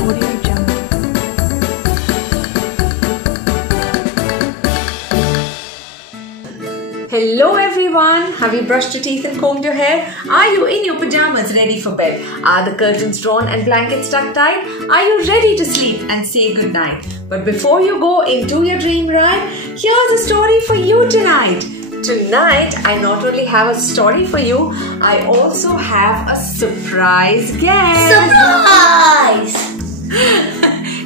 Audio Jungle. Hello everyone, have you brushed your teeth and combed your hair? Are you in your pajamas ready for bed? Are the curtains drawn and blankets tucked tight? Are you ready to sleep and say goodnight? But before you go into your dream ride, here's a story for you tonight. Tonight, I not only have a story for you, I also have a surprise guest. Surprise!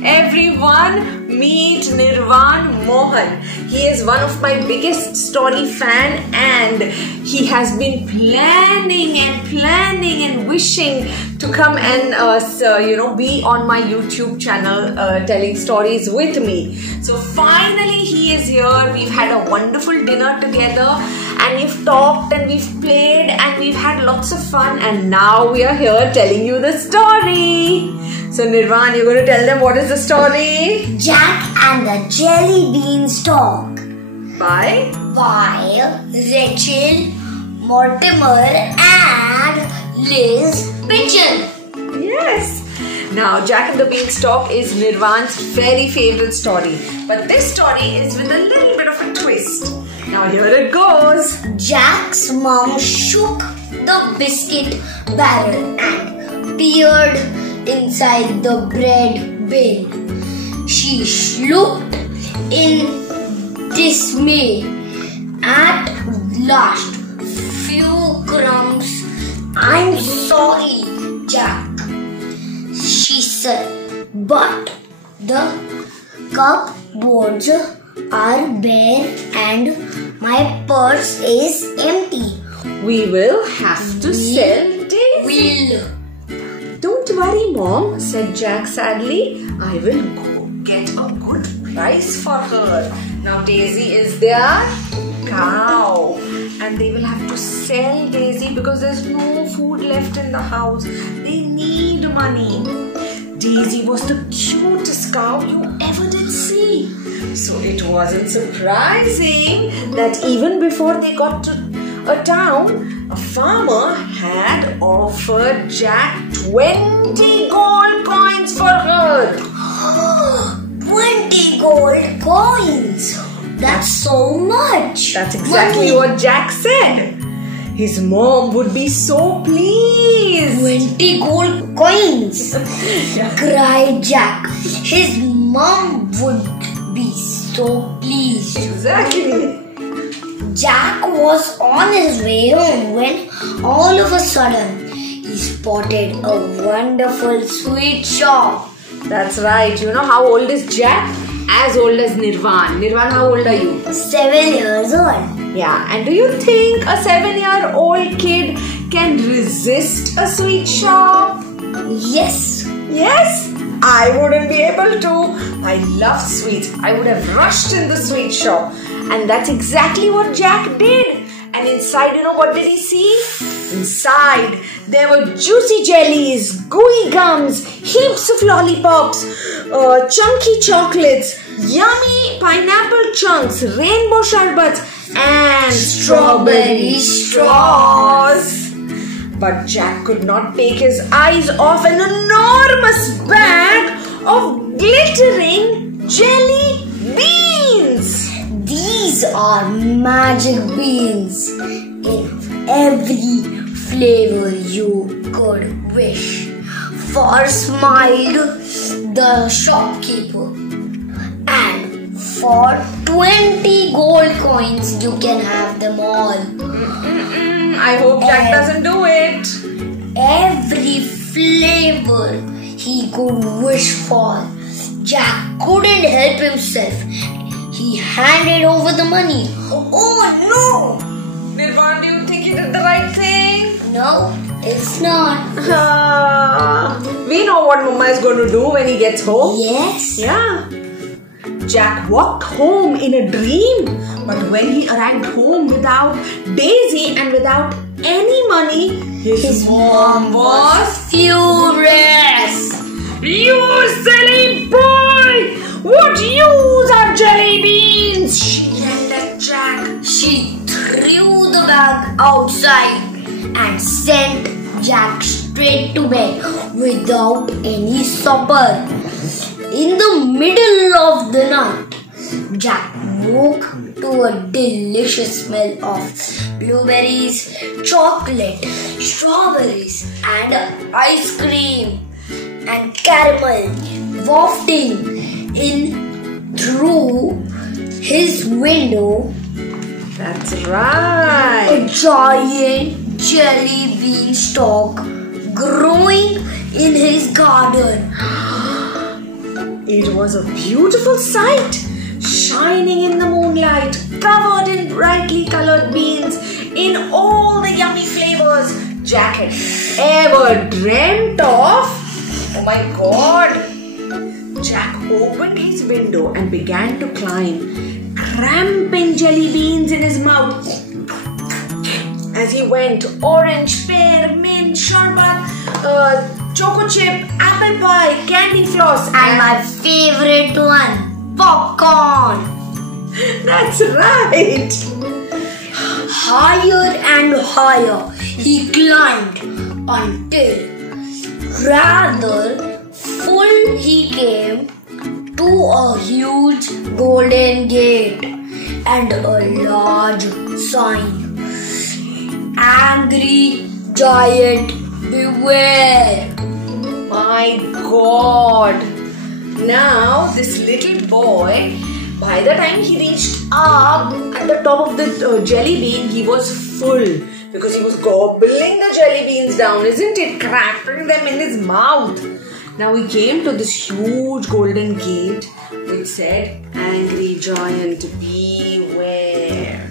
Everyone, meet Nirvan Mohan. He is one of my biggest story fan and he has been planning and wishing to come and be on my YouTube channel telling stories with me. So finally he is here. We've had a wonderful dinner together and we've talked and we've played and we've had lots of fun, and now we are here telling you the story. So Nirvan, you're going to tell them what is the story? Jack and the Jellybean Stalk. By Rachel, Mortimer and Liz Mitchell. Yes. Now, Jack and the Beanstalk is Nirvan's very favorite story. But this story is with a little bit of a twist. Now, here it goes. Jack's mom shook the biscuit barrel and peered inside the bread bin. She looked in dismay. At last, few crumbs. I'm sorry, Jack, she said, but the cupboards are bare and my purse is empty. We will have to sell Daisy. Don't worry, Mom, said Jack sadly. I will go get a good price for her. Now Daisy is their cow and they will have to sell Daisy because there's no food left in the house. They need money. Daisy was the cutest cow you ever did see. So it wasn't surprising that even before they got to a town, a farmer had offered Jack 20 gold coins for her. 20 gold coins! That's so much! That's exactly what Jack said. His mom would be so pleased. 20 gold coins! Cried Jack. His mom would be so pleased. Exactly. Jack was on his way home when all of a sudden he spotted a wonderful sweet shop. That's right. You know how old is Jack? As old as Nirvan. Nirvan, how old are you? 7 years old. Yeah. And do you think a 7-year-old kid can resist a sweet shop? Yes. Yes? I wouldn't be able to. I love sweets. I would have rushed in the sweet shop. And that's exactly what Jack did. And inside, what did he see? Inside, there were juicy jellies, gooey gums, heaps of lollipops, chunky chocolates, yummy pineapple chunks, rainbow sherbets, and strawberry straws. But Jack could not take his eyes off an enormous bag of glittering jelly beans. These are magic beans in every flavor you could wish. For smiled the shopkeeper. And for 20 gold coins you can have them all. I hope Jack doesn't do it. Every flavor he could wish for. Jack couldn't help himself. He handed over the money. Oh no! Nirvan, do you think he did the right thing? No, it's not. We know what Mama is going to do when he gets home. Yes. Yeah. Jack walked home in a dream. But when he arrived home without Daisy and without any money, his mom was furious. You silly boy! What use are jelly beans? She yelled at Jack. She threw the bag outside and sent Jack straight to bed without any supper. In the middle of the night, Jack woke to a delicious smell of blueberries, chocolate, strawberries, and ice cream and caramel wafting in through his window. That's right. A giant jelly bean stalk growing in his garden. It was a beautiful sight, shining in the moonlight, covered in brightly colored beans in all the yummy flavors Jack had ever dreamt of. Oh my God! Jack opened his window and began to climb, cramping jelly beans in his mouth. As he went, orange, pear, mint, sherbet, choco chip, apple pie, candy floss, And my favorite one, popcorn. That's right. Higher and higher he climbed until rather full he came to a huge golden gate and a large sign. Angry giant, beware. My God. Now this little boy, by the time he reached up at the top of the jelly bean, he was full because he was gobbling the jelly beans down, isn't it? Cracking them in his mouth. Now he came to this huge golden gate which said, Angry giant, beware.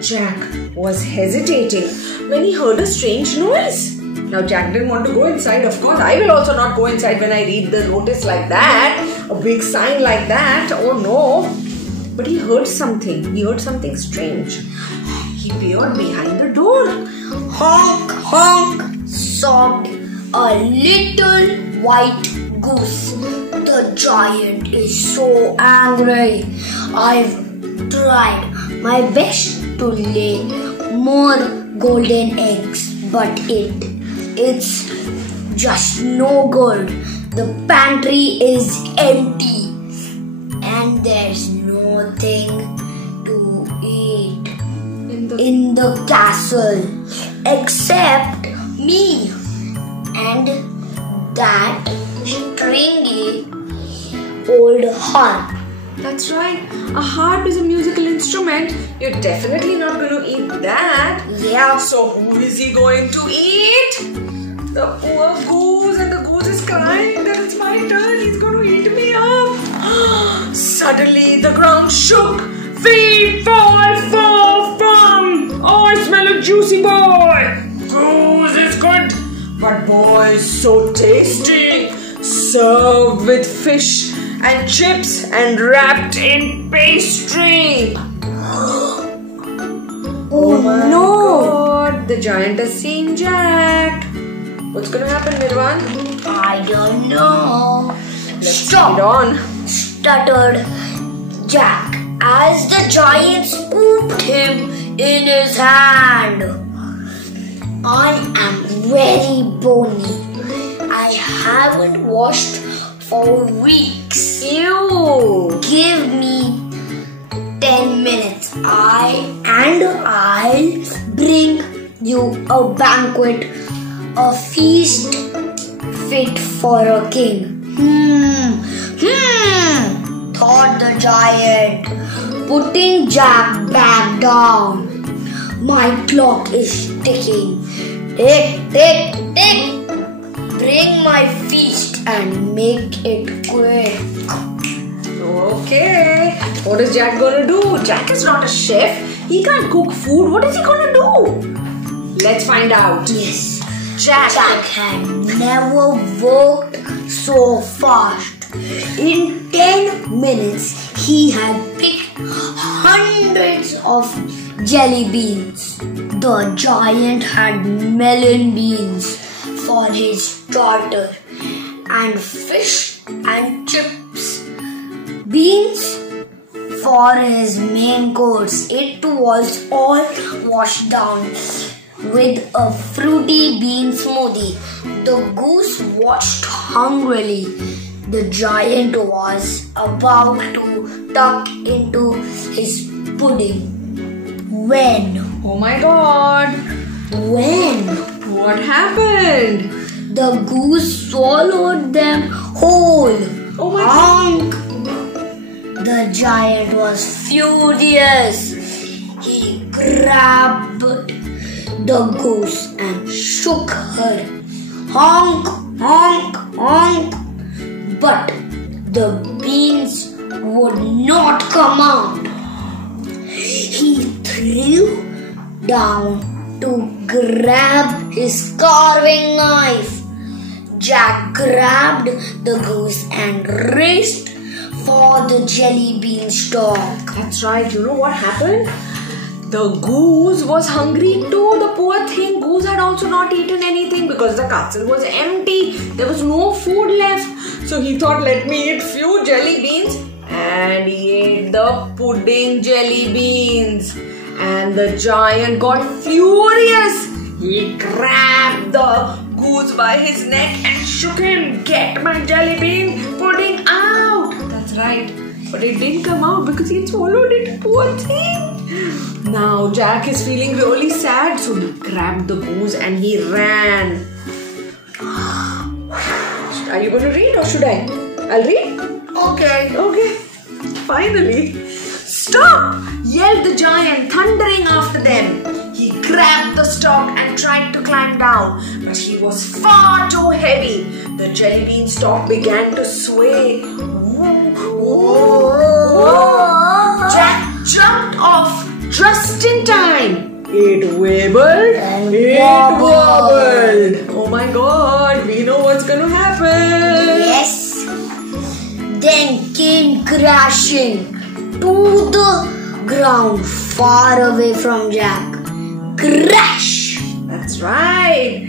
Jack was hesitating when he heard a strange noise. Now Jack didn't want to go inside. Of course, I will also not go inside when I read the notice like that. A big sign like that. Oh no. But he heard something. He heard something strange. He peered behind the door. Honk, honk, sobbed a little white goose. The giant is so angry. I've tried my best to lay more golden eggs, but it's just no good. The pantry is empty and there's nothing to eat in the castle except me and that stringy old harp. That's right. A harp is a musical instrument. You're definitely not going to eat that. Yeah. So who is he going to eat? The poor goose, and the goose is crying that it's my turn. He's going to eat me up. Suddenly the ground shook. 3, 4, 4, 5. Oh, I smell a juicy boy. Goose is good, but boy is so tasty. Served with fish and chips and wrapped in pastry. Oh my no! God, the giant has seen Jack. What's going to happen, Nirvan? I don't know. Let's Stop! read on. Stuttered Jack as the giant scooped him in his hand. I am very bony. I haven't washed for weeks. Ew! Give me 10 minutes. I'll bring you a banquet, a feast fit for a king. Thought the giant, putting Jack back down. My clock is ticking. Tick, tick, tick. Bring my feast and make it quick. Okay. What is Jack going to do? Jack is not a chef. He can't cook food. What is he going to do? Let's find out. Yes. Jack had never worked so fast. In 10 minutes, he had picked hundreds of jelly beans. The giant had melon beans for his starter and fish and chips. Beans for his main course. It was all washed down with a fruity bean smoothie. The goose watched hungrily. The giant was about to tuck into his pudding. When? Oh my God! When? What happened? The goose swallowed them whole. Oh my God! The giant was furious. He grabbed the goose and shook her. Honk, honk, honk. But the beans would not come out. He threw down to grab his carving knife. Jack grabbed the goose and raced for the Jellybean stalk. That's right. You know what happened? The goose was hungry too. The poor thing. Goose had also not eaten anything because the castle was empty. There was no food left. So he thought, let me eat few jelly beans. And he ate the pudding jelly beans. And the giant got furious. He grabbed the goose by his neck and shook him. Get my jelly bean pudding out. That's right. But it didn't come out because he swallowed it. Poor thing. Now Jack is feeling really sad. So he grabbed the goose and he ran. Are you going to read or should I? I'll read. Okay. Finally. Stop! Yelled the giant, thundering after them. He grabbed the stalk and tried to climb down, but he was far too heavy. The jellybean stalk began to sway. Jack jumped off just in time. It wobbled and it wobbled. Oh my God, we know what's going to happen. Yes. Then came crashing to the ground far away from Jack. Crash! That's right.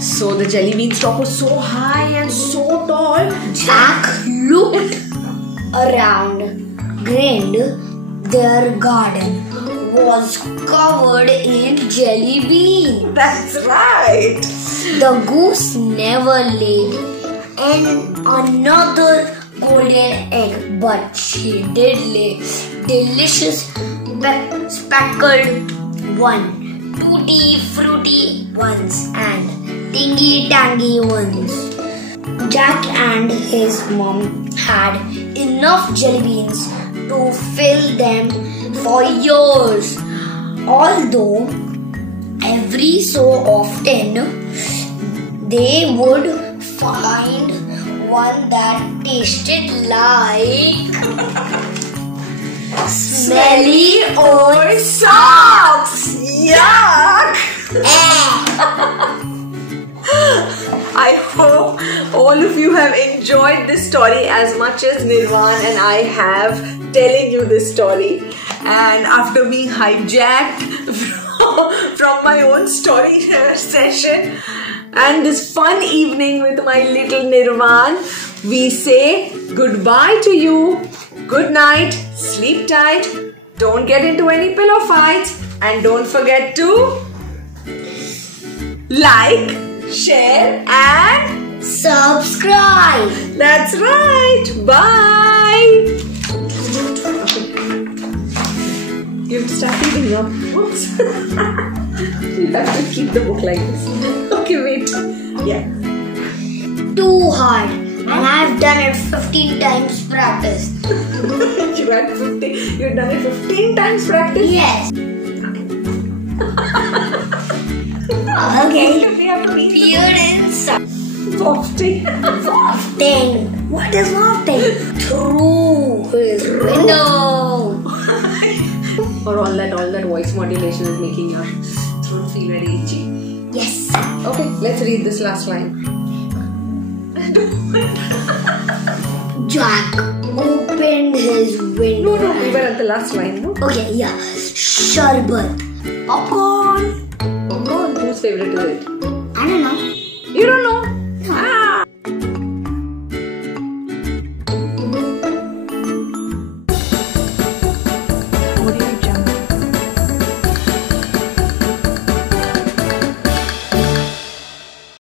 So the jellybean stalk was so high and so tall. Jack looked around, grinned. Their garden was covered in jelly bean. That's right. The goose never laid another golden egg, but she did lay delicious speckled one, tutti fruity ones and tingy tangy ones. Jack and his mom had enough jelly beans to fill them for years. Although every so often they would find one that tasted like smelly old socks. Yuck! I hope all of you have enjoyed this story as much as Nirvan and I have telling you this story. And after being hijacked from my own story session and this fun evening with my little Nirvan, we say goodbye to you. Good night, sleep tight, don't get into any pillow fights, and don't forget to like, share and subscribe. That's right. Bye. You have to start reading now. Oops. You have to keep the book like this. Okay, wait. Yeah. Too hard. And I've done it 15 times practice. You've done it 15 times practice? Yes. Okay. Appearance. Wafting. Wafting. What is wafting? Through his window. Or all that voice modulation is making your throat feel very itchy. Yes. Okay, let's read this last line. Jack opened his window. No, we were at the last line, no? Okay, yeah. Sherbet. Popcorn. Popcorn? Whose favorite is it? I don't know.